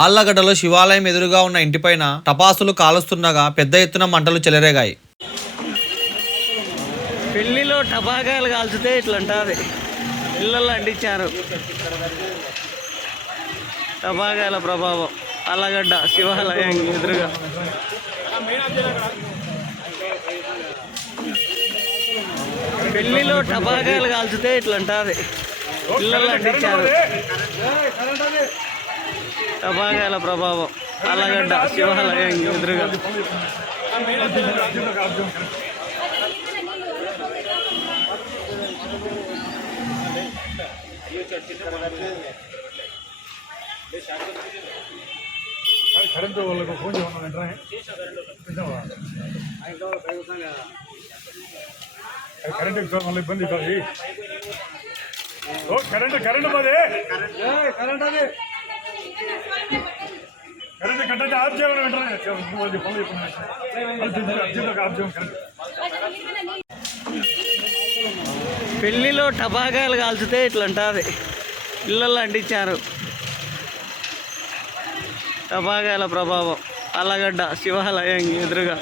ఆళ్లగడ్డలో శివాలయం ఎదురుగా ఉన్న ఇంటిపైన టపాసులు కాలుస్తుండగా పెద్ద ఎత్తున మంటలు చెలరేగాయి. పెళ్లిలో టపాకాయలు కాల్చితే ఇట్లుంటుంది. ఇళ్ళల్లో అంటించారు. టపాకాయల ప్రభావం ఆళ్లగడ్డ శివాలయం ఎదురుగా. పెళ్లిలో టపాకాయలు కాల్చితే ఇట్లుంటుంది. ఇళ్ళల్లో అంటించారు. టపాకాయల ప్రభావం ఆళ్లగడ్డ శివాలయం ఎదురుగా. కరెంటు వాళ్ళకు ఫోన్ చేయమన్నా వెంటనే కరెంటు మళ్ళీ ఇబ్బంది అవుతుంది. కరెంటు కరెంటు మాది కరెంట్ అది కరెంటు కరెంట్ ఆఫ్ చేయమని వెంటనే పనులు చెప్పండి. ఆఫ్ చేయమని కరెంట్. పెళ్లిలో టపాకాయలు కాల్చితే ఇట్లుంటుంది. ఇళ్ళల్లో అంటించారు. టపాకాయల ప్రభావం ఆళ్లగడ్డ శివాలయం ఎదురుగా.